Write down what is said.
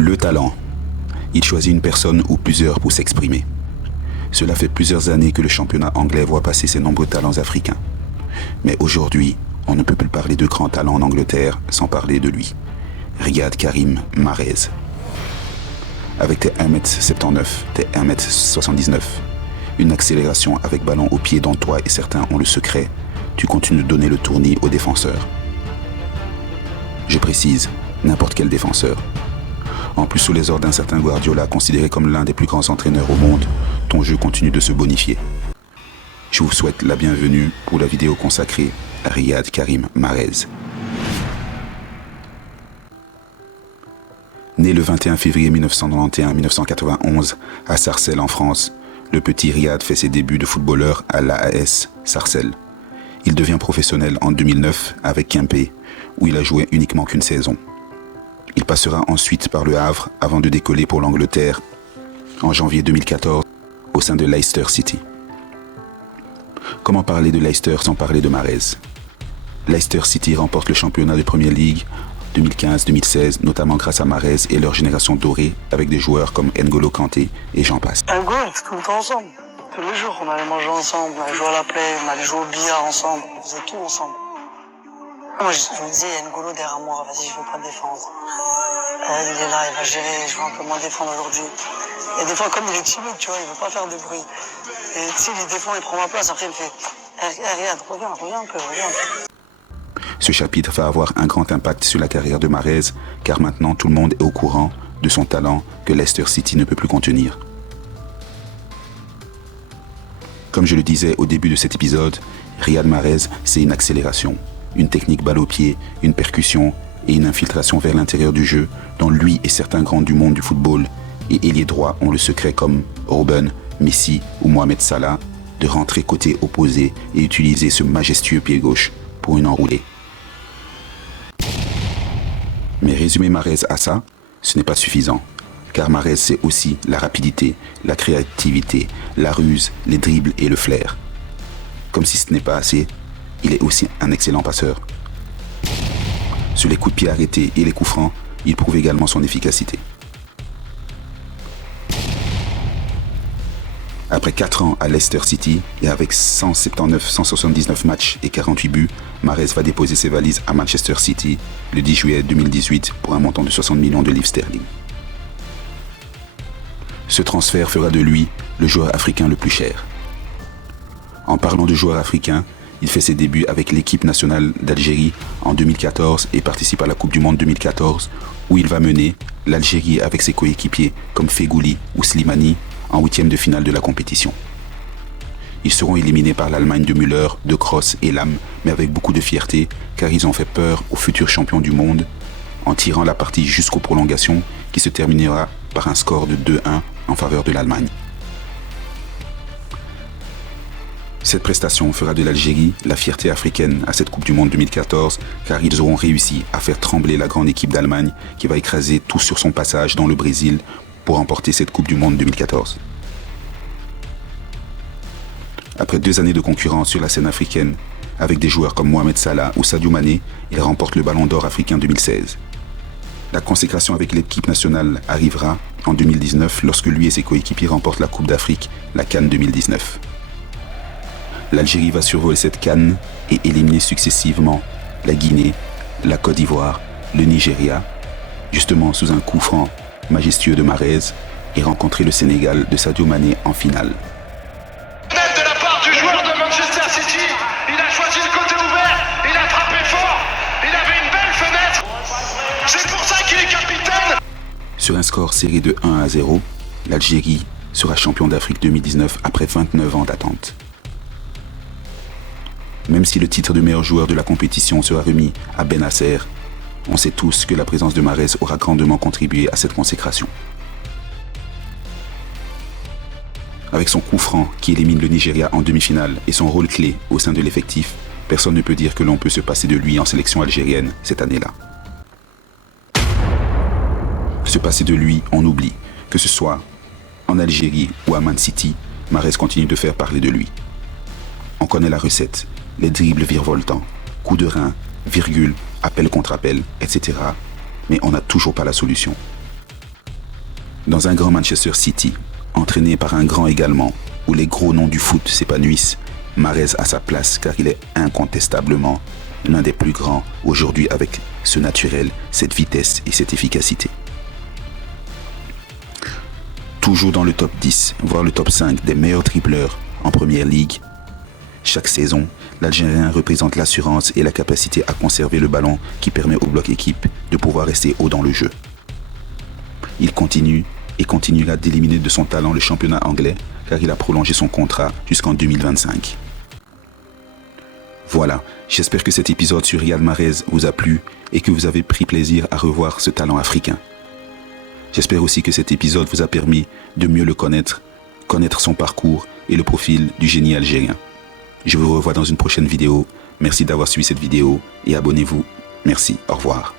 Le talent. Il choisit une personne ou plusieurs pour s'exprimer. Cela fait plusieurs années que le championnat anglais voit passer ses nombreux talents africains. Mais aujourd'hui, on ne peut plus parler de grands talents en Angleterre sans parler de lui. Riyad Karim Mahrez. Avec tes 1m79, tes 1m79, une accélération avec ballon au pied dont toi et certains ont le secret, tu continues de donner le tournis aux défenseurs. Je précise, n'importe quel défenseur. En plus, sous les ordres d'un certain Guardiola, considéré comme l'un des plus grands entraîneurs au monde, ton jeu continue de se bonifier. Je vous souhaite la bienvenue pour la vidéo consacrée à Riyad Karim Mahrez. Né le 21 février 1991 à Sarcelles en France, le petit Riyad fait ses débuts de footballeur à l'AS Sarcelles. Il devient professionnel en 2009 avec Quimper, où il a joué uniquement qu'une saison. Il passera ensuite par le Havre avant de décoller pour l'Angleterre en janvier 2014 au sein de Leicester City. Comment parler de Leicester sans parler de Mahrez? Leicester City remporte le championnat de Premier League 2015-2016, notamment grâce à Mahrez et leur génération dorée avec des joueurs comme N'Golo Kanté et j'en passe. Un goal, tout le temps ensemble. Tous les jours, on allait manger ensemble, on allait jouer à la play, on allait jouer au billard ensemble, on faisait tout ensemble. Moi, je me disais, il y a N'Golo derrière moi, vas-y, je veux pas défendre. Il est là, il va gérer, je vais un peu moins défendre aujourd'hui. Et des fois, comme il est timide, tu vois, il veut pas faire de bruit. Et tu sais, il défend, il prend ma place, après il me fait, Riyad, reviens un peu. Ce chapitre va avoir un grand impact sur la carrière de Mahrez, car maintenant tout le monde est au courant de son talent que Leicester City ne peut plus contenir. Comme je le disais au début de cet épisode, Riyad Mahrez, c'est une accélération, une technique balle au pied, une percussion et une infiltration vers l'intérieur du jeu dont lui et certains grands du monde du football et ailiers droits ont le secret comme Robben, Messi ou Mohamed Salah de rentrer côté opposé et utiliser ce majestueux pied gauche pour une enroulée. Mais résumer Mahrez à ça, ce n'est pas suffisant, car Mahrez c'est aussi la rapidité, la créativité, la ruse, les dribbles et le flair. Comme si ce n'est pas assez, il est aussi un excellent passeur. Sur les coups de pied arrêtés et les coups francs, il prouve également son efficacité. Après 4 ans à Leicester City et avec 179 matchs et 48 buts, Mahrez va déposer ses valises à Manchester City le 10 juillet 2018 pour un montant de 60 millions de livres sterling. Ce transfert fera de lui le joueur africain le plus cher. En parlant de joueur africain, il fait ses débuts avec l'équipe nationale d'Algérie en 2014 et participe à la Coupe du Monde 2014 où il va mener l'Algérie avec ses coéquipiers comme Fegouli ou Slimani en huitième de finale de la compétition. Ils seront éliminés par l'Allemagne de Müller, de Kroos et Lam, mais avec beaucoup de fierté car ils ont fait peur aux futurs champions du monde en tirant la partie jusqu'aux prolongations qui se terminera par un score de 2-1 en faveur de l'Allemagne. Cette prestation fera de l'Algérie la fierté africaine à cette Coupe du Monde 2014 car ils auront réussi à faire trembler la grande équipe d'Allemagne qui va écraser tout sur son passage dans le Brésil pour remporter cette Coupe du Monde 2014. Après 2 années de concurrence sur la scène africaine, avec des joueurs comme Mohamed Salah ou Sadio Mané, il remporte le Ballon d'Or africain 2016. La consécration avec l'équipe nationale arrivera en 2019 lorsque lui et ses coéquipiers remportent la Coupe d'Afrique, la CAN 2019. L'Algérie va survoler cette CAN et éliminer successivement la Guinée, la Côte d'Ivoire, le Nigeria, justement sous un coup franc majestueux de Mahrez et rencontrer le Sénégal de Sadio Mané en finale. De la part du joueur de Manchester City, il a choisi le côté ouvert, il a frappé fort, il avait une belle fenêtre, c'est pour ça qu'il est capitaine. Sur un score serré de 1-0, l'Algérie sera champion d'Afrique 2019 après 29 ans d'attente. Même si le titre de meilleur joueur de la compétition sera remis à Benasser, on sait tous que la présence de Mahrez aura grandement contribué à cette consécration. Avec son coup franc qui élimine le Nigeria en demi-finale et son rôle clé au sein de l'effectif, personne ne peut dire que l'on peut se passer de lui en sélection algérienne cette année-là. Se passer de lui, on oublie, que ce soit en Algérie ou à Man City, Mahrez continue de faire parler de lui. On connaît la recette, les dribbles virevoltants, coups de rein, virgule, appel contre appel, etc. Mais on n'a toujours pas la solution. Dans un grand Manchester City, entraîné par un grand également, où les gros noms du foot s'épanouissent, Mahrez a sa place car il est incontestablement l'un des plus grands aujourd'hui avec ce naturel, cette vitesse et cette efficacité. Toujours dans le top 10, voire le top 5 des meilleurs dribbleurs en Première Ligue, chaque saison, l'Algérien représente l'assurance et la capacité à conserver le ballon qui permet au bloc équipe de pouvoir rester haut dans le jeu. Il continuera d'éliminer de son talent le championnat anglais car il a prolongé son contrat jusqu'en 2025. Voilà, j'espère que cet épisode sur Riyad Mahrez vous a plu et que vous avez pris plaisir à revoir ce talent africain. J'espère aussi que cet épisode vous a permis de mieux le connaître son parcours et le profil du génie algérien. Je vous revois dans une prochaine vidéo. Merci d'avoir suivi cette vidéo et abonnez-vous. Merci, au revoir.